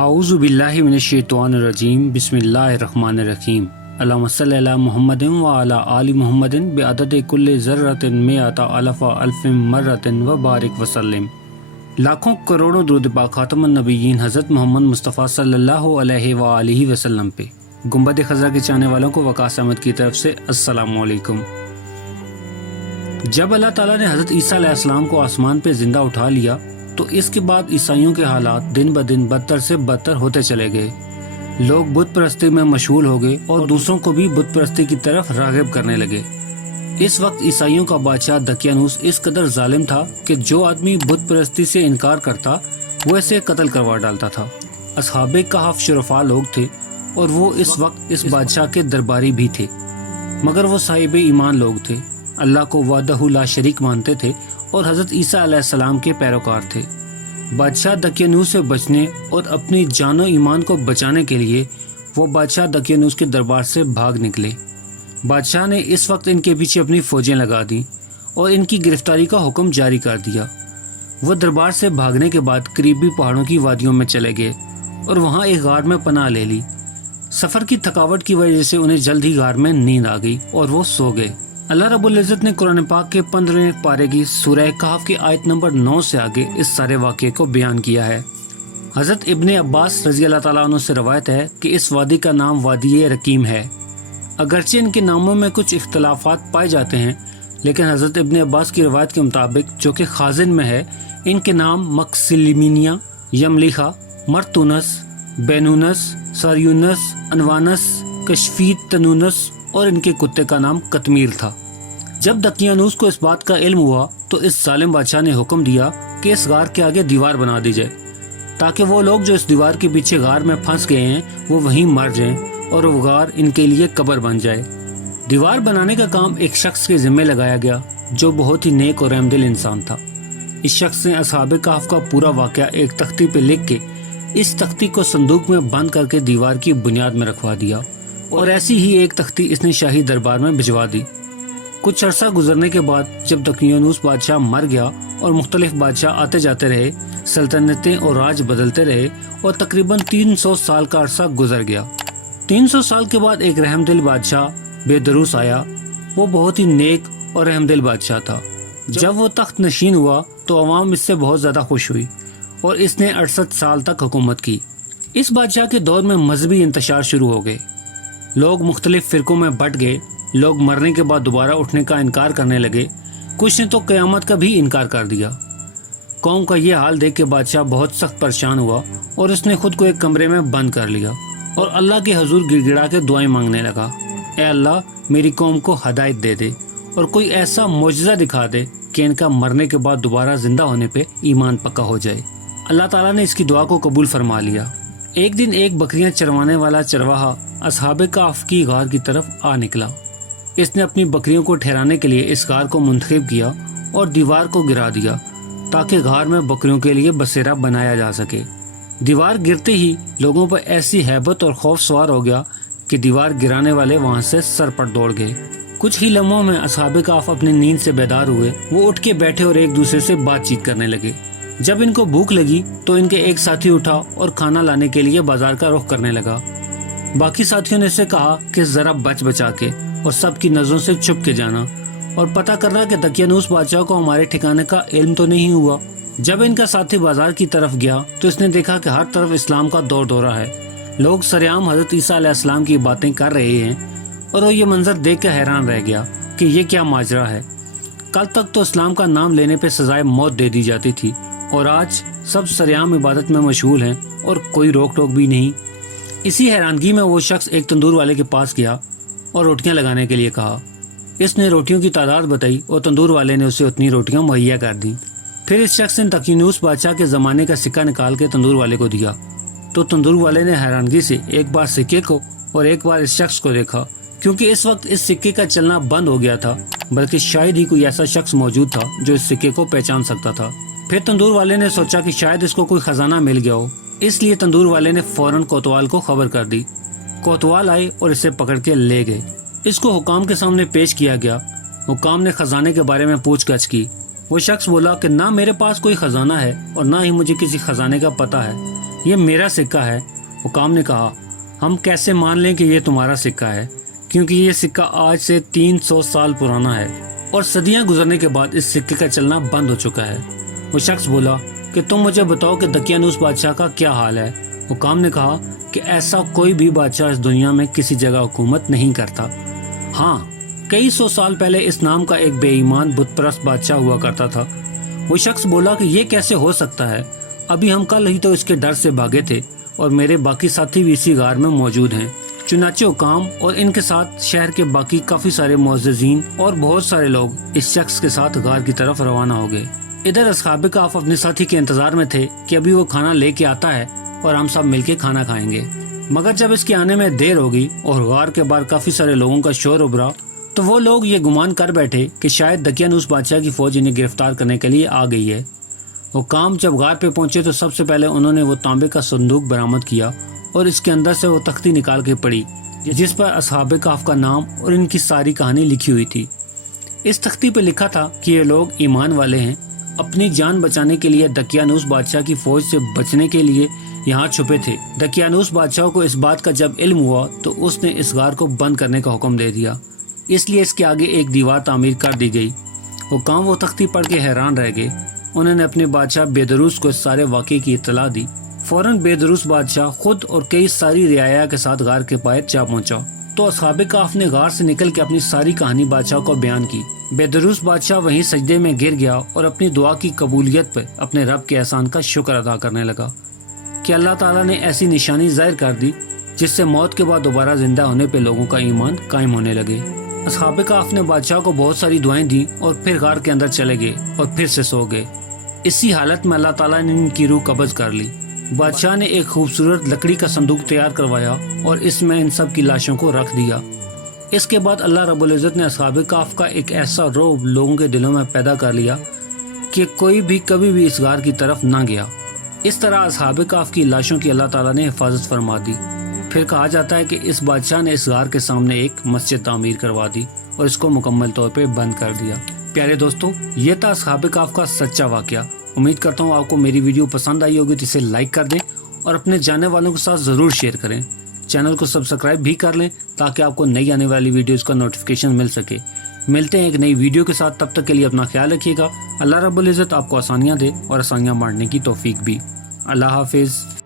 اعوذ باللہ من الشیطان الرجیم بسم اللہ الرحمن الرحیم اللہم صلی علی محمد وعلی آل محمد بعدد کل ذرۃ مئۃ الف الف مرۃ وبارک وسلم۔ لاکھوں کروڑوں درود پاک خاتم النبیین حضرت محمد مصطفیٰ صلی اللہ علیہ وآلہ وسلم پہ۔ گنبد خضرا کے چاہنے والوں کو وقاص احمد کی طرف سے السلام علیکم۔ جب اللہ تعالیٰ نے حضرت عیسیٰ علیہ السلام کو آسمان پہ زندہ اٹھا لیا تو اس کے بعد عیسائیوں کے حالات دن بدن بدتر سے بدتر ہوتے چلے گئے۔ لوگ بت پرستی میں مشغول ہو گئے اور دوسروں کو بھی بت پرستی کی طرف راغب کرنے لگے۔ اس وقت عیسائیوں کا بادشاہ دقیانوس اس قدر ظالم تھا کہ جو آدمی بت پرستی سے انکار کرتا وہ اسے قتل کروا ڈالتا تھا۔ اصحاب کہف شرفاء لوگ تھے اور وہ اس وقت اس بادشاہ کے درباری بھی تھے، مگر وہ صاحب ایمان لوگ تھے، اللہ کو وحدہ لا شریک مانتے تھے اور حضرت عیسیٰ علیہ السلام کے پیروکار تھے۔ بادشاہ دقیانوس سے بچنے اور اپنی جان و ایمان کو بچانے کے لیے وہ بادشاہ دقیانوس کے دربار سے بھاگ نکلے۔ بادشاہ نے اس وقت ان کے پیچھے اپنی فوجیں لگا دیں اور ان کی گرفتاری کا حکم جاری کر دیا۔ وہ دربار سے بھاگنے کے بعد قریبی پہاڑوں کی وادیوں میں چلے گئے اور وہاں ایک غار میں پناہ لے لی۔ سفر کی تھکاوٹ کی وجہ سے انہیں جلد ہی غار میں نیند آ گئی اور وہ سو گئے۔ اللہ رب العزت نے قرآن پاک کے 15ویں پارے کی سورہ کہف کی آیت نمبر 9 سے آگے اس سارے واقعے کو بیان کیا ہے۔ حضرت ابن عباس رضی اللہ تعالیٰ عنہ سے روایت ہے کہ اس وادی کا نام وادی رقیم ہے۔ اگرچہ ان کے ناموں میں کچھ اختلافات پائے جاتے ہیں، لیکن حضرت ابن عباس کی روایت کے مطابق جو کہ خازن میں ہے، ان کے نام مکسلمینیا، یملیخا، مرتونس، بینونس، ساریونس، انوانس، کشفیت تنونس اور ان کے کتے کا نام قطمیر تھا۔ جب دقیانوس کو اس بات کا علم ہوا تو اس ظالم بادشاہ نے حکم دیا کہ اس غار کے آگے دیوار بنا دی جائے تاکہ وہ لوگ جو اس دیوار کے پیچھے غار میں پھنس گئے ہیں وہ وہیں مر جائیں اور وہ غار ان کے لیے قبر بن جائے۔ دیوار بنانے کا کام ایک شخص کے ذمہ لگایا گیا جو بہت ہی نیک اور رحمدل انسان تھا۔ اس شخص نے اصحاب کہف کا پورا واقعہ ایک تختی پہ لکھ کے اس تختی کو صندوق میں بند کر کے دیوار کی بنیاد میں رکھوا دیا اور ایسی ہی ایک تختی اس نے شاہی دربار میں بھجوا دی۔ کچھ عرصہ گزرنے کے بعد جب دقیانوس بادشاہ مر گیا اور مختلف بادشاہ آتے جاتے رہے، سلطنتیں اور راج بدلتے رہے اور تقریباً 300 سال کا عرصہ گزر گیا۔ 300 سال کے بعد ایک رحم دل بادشاہ بیدروس آیا۔ وہ بہت ہی نیک اور رحم دل بادشاہ تھا۔ جب وہ تخت نشین ہوا تو عوام اس سے بہت زیادہ خوش ہوئی اور اس نے 68 سال تک حکومت کی۔ اس بادشاہ کے دور میں مذہبی انتشار شروع ہو گئے۔ لوگ مختلف فرقوں میں بٹ گئے۔ لوگ مرنے کے بعد دوبارہ اٹھنے کا انکار کرنے لگے۔ کچھ نے تو قیامت کا بھی انکار کر دیا۔ قوم کا یہ حال دیکھ کے بادشاہ بہت سخت پریشان ہوا اور اس نے خود کو ایک کمرے میں بند کر لیا اور اللہ کے حضور گڑ گڑا کے دعائیں مانگنے لگا، اے اللہ میری قوم کو ہدایت دے دے اور کوئی ایسا معجزہ دکھا دے کہ ان کا مرنے کے بعد دوبارہ زندہ ہونے پہ ایمان پکا ہو جائے۔ اللہ تعالیٰ نے اس کی دعا کو قبول فرما لیا۔ ایک دن ایک بکریاں چروانے والا چرواہا اصحاب کہف کی غار کی طرف آ نکلا۔ اس نے اپنی بکریوں کو ٹھہرانے کے لیے اس غار کو منتخب کیا اور دیوار کو گرا دیا تاکہ غار میں بکریوں کے لیے بسیرا بنایا جا سکے۔ دیوار گرتے ہی لوگوں پر ایسی ہیبت اور خوف سوار ہو گیا کہ دیوار گرانے والے وہاں سے سر پٹ دوڑ گئے۔ کچھ ہی لمحوں میں اصحاب کہف اپنی نیند سے بیدار ہوئے۔ وہ اٹھ کے بیٹھے اور ایک دوسرے سے بات چیت کرنے لگے۔ جب ان کو بھوک لگی تو ان کے ایک ساتھی اٹھا اور کھانا لانے کے لیے بازار کا رخ کرنے لگا۔ باقی ساتھیوں نے اسے کہا کہ ذرا بچ بچا کے اور سب کی نظروں سے چھپ کے جانا اور پتہ کرنا کہ دقیانوس بادشاہ کو ہمارے ٹھکانے کا علم تو نہیں ہوا۔ جب ان کا ساتھی بازار کی طرف گیا تو اس نے دیکھا کہ ہر طرف اسلام کا دور دورہ ہے۔ لوگ سرعام حضرت عیسیٰ علیہ السلام کی باتیں کر رہے ہیں اور وہ یہ منظر دیکھ کے حیران رہ گیا کہ یہ کیا ماجرا ہے۔ کل تک تو اسلام کا نام لینے پہ سزائے موت دے دی جاتی تھی اور آج سب سرعام عبادت میں مشغول ہیں اور کوئی روک ٹوک بھی نہیں۔ اسی حیرانگی میں وہ شخص ایک تندور والے کے پاس گیا اور روٹیاں لگانے کے لیے کہا۔ اس نے روٹیوں کی تعداد بتائی اور تندور والے نے اسے اتنی روٹیاں مہیا کر دیں۔ پھر اس شخص نے دقیانوس بادشاہ کے زمانے کا سکہ نکال کے تندور والے کو دیا تو تندور والے نے حیرانگی سے ایک بار سکے کو اور ایک بار اس شخص کو دیکھا، کیونکہ اس وقت اس سکے کا چلنا بند ہو گیا تھا، بلکہ شاید ہی کوئی ایسا شخص موجود تھا جو اس سکے کو پہچان سکتا تھا۔ پھر تندور والے نے سوچا کہ شاید اس کو کوئی خزانہ مل گیا ہو، اس لیے تندور والے نے فوراً کوتوال کو خبر کر دی۔ کوتوال آئے اور اسے پکڑ کے لے گئے۔ اس کو حکام کے سامنے پیش کیا گیا۔ حکام نے خزانے کے بارے میں پوچھ گچھ کی۔ وہ شخص بولا کہ نہ میرے پاس کوئی خزانہ ہے اور نہ ہی مجھے کسی خزانے کا پتہ ہے، یہ میرا سکہ ہے۔ حکام نے کہا ہم کیسے مان لیں کہ یہ تمہارا سکہ ہے، کیونکہ یہ سکہ آج سے 300 سال پرانا ہے اور صدیاں گزرنے کے بعد اس سکے کا چلنا بند ہو چکا ہے۔ وہ شخص بولا کہ تم مجھے بتاؤ کہ دقیانوس بادشاہ کا کیا حال ہے۔ حکام نے کہا کہ ایسا کوئی بھی بادشاہ اس دنیا میں کسی جگہ حکومت نہیں کرتا۔ ہاں، کئی سو سال پہلے اس نام کا ایک بے ایمان بت پرست بادشاہ ہوا کرتا تھا۔ وہ شخص بولا کہ یہ کیسے ہو سکتا ہے؟ ابھی ہم کل ہی تو اس کے ڈر سے بھاگے تھے اور میرے باقی ساتھی بھی اسی غار میں موجود ہیں۔ چنانچہ حکام اور ان کے ساتھ شہر کے باقی کافی سارے معززین اور بہت سارے لوگ اس شخص کے ساتھ غار کی طرف روانہ ہو گئے۔ ادھر اصحاب کہف اپنے ساتھی کے انتظار میں تھے کہ ابھی وہ کھانا لے کے آتا ہے اور ہم سب مل کے کھانا کھائیں گے، مگر جب اس کے آنے میں دیر ہوگی اور غار کے باہر کافی سارے لوگوں کا شور ابھرا تو وہ لوگ یہ گمان کر بیٹھے کہ شاید دقیانوس بادشاہ کی فوج انہیں گرفتار کرنے کے لیے آ گئی ہے۔ حکام جب غار پہ پہنچے تو سب سے پہلے انہوں نے وہ تانبے کا صندوق برآمد کیا اور اس کے اندر سے وہ تختی نکال کے پڑھی جس پر اصحاب کہف کا نام اور ان کی ساری کہانی لکھی ہوئی تھی۔ اس تختی پہ لکھا تھا کہ یہ لوگ ایمان والے ہیں، اپنی جان بچانے کے لیے دقیانوس بادشاہ کی فوج سے بچنے کے لیے یہاں چھپے تھے۔ دقیانوس بادشاہ کو اس بات کا جب علم ہوا تو اس نے اس غار کو بند کرنے کا حکم دے دیا، اس لیے اس کے آگے ایک دیوار تعمیر کر دی گئی۔ حکام وہ تختی پڑھ کے حیران رہ گئے۔ انہوں نے اپنے بادشاہ بیدروس کو اس سارے واقعے کی اطلاع دی۔ فوراً بیدروس بادشاہ خود اور کئی ساری رعایا کے ساتھ غار کے پائے جا پہنچا تو اصحاب کہف نے غار سے نکل کے اپنی ساری کہانی بادشاہ کو بیان کی۔ بیدروس بادشاہ وہیں سجدے میں گر گیا اور اپنی دعا کی قبولیت پر اپنے رب کے احسان کا شکر ادا کرنے لگا کہ اللہ تعالیٰ نے ایسی نشانی ظاہر کر دی جس سے موت کے بعد دوبارہ زندہ ہونے پہ لوگوں کا ایمان قائم ہونے لگے۔ اصحاب کہف نے بادشاہ کو بہت ساری دعائیں دی اور پھر غار کے اندر چلے گئے اور پھر سے سو گئے۔ اسی حالت میں اللہ تعالیٰ نے ان کی روح قبض کر لی۔ بادشاہ نے ایک خوبصورت لکڑی کا صندوق تیار کروایا اور اس میں ان سب کی لاشوں کو رکھ دیا۔ اس کے بعد اللہ رب العزت نے اصحاب کہف کا ایک ایسا رعب لوگوں کے دلوں میں پیدا کر لیا کہ کوئی بھی کبھی بھی اس غار کی طرف نہ گیا۔ اس طرح اصحاب کہف کی لاشوں کی اللہ تعالیٰ نے حفاظت فرما دی۔ پھر کہا جاتا ہے کہ اس بادشاہ نے اس غار کے سامنے ایک مسجد تعمیر کروا دی اور اس کو مکمل طور پہ بند کر دیا۔ پیارے دوستو، یہ تھا اصحاب کہف کا سچا واقعہ۔ امید کرتا ہوں آپ کو میری ویڈیو پسند آئی ہوگی تو اسے لائک کر دیں اور اپنے جاننے والوں کے ساتھ ضرور شیئر کریں۔ چینل کو سبسکرائب بھی کر لیں تاکہ آپ کو نئی آنے والی ویڈیوز کا نوٹیفیکیشن مل سکے۔ ملتے ہیں ایک نئی ویڈیو کے ساتھ، تب تک کے لیے اپنا خیال رکھیے گا۔ اللہ رب العزت آپ کو آسانیاں دے اور آسانیاں بانٹنے کی توفیق بھی۔ اللہ حافظ۔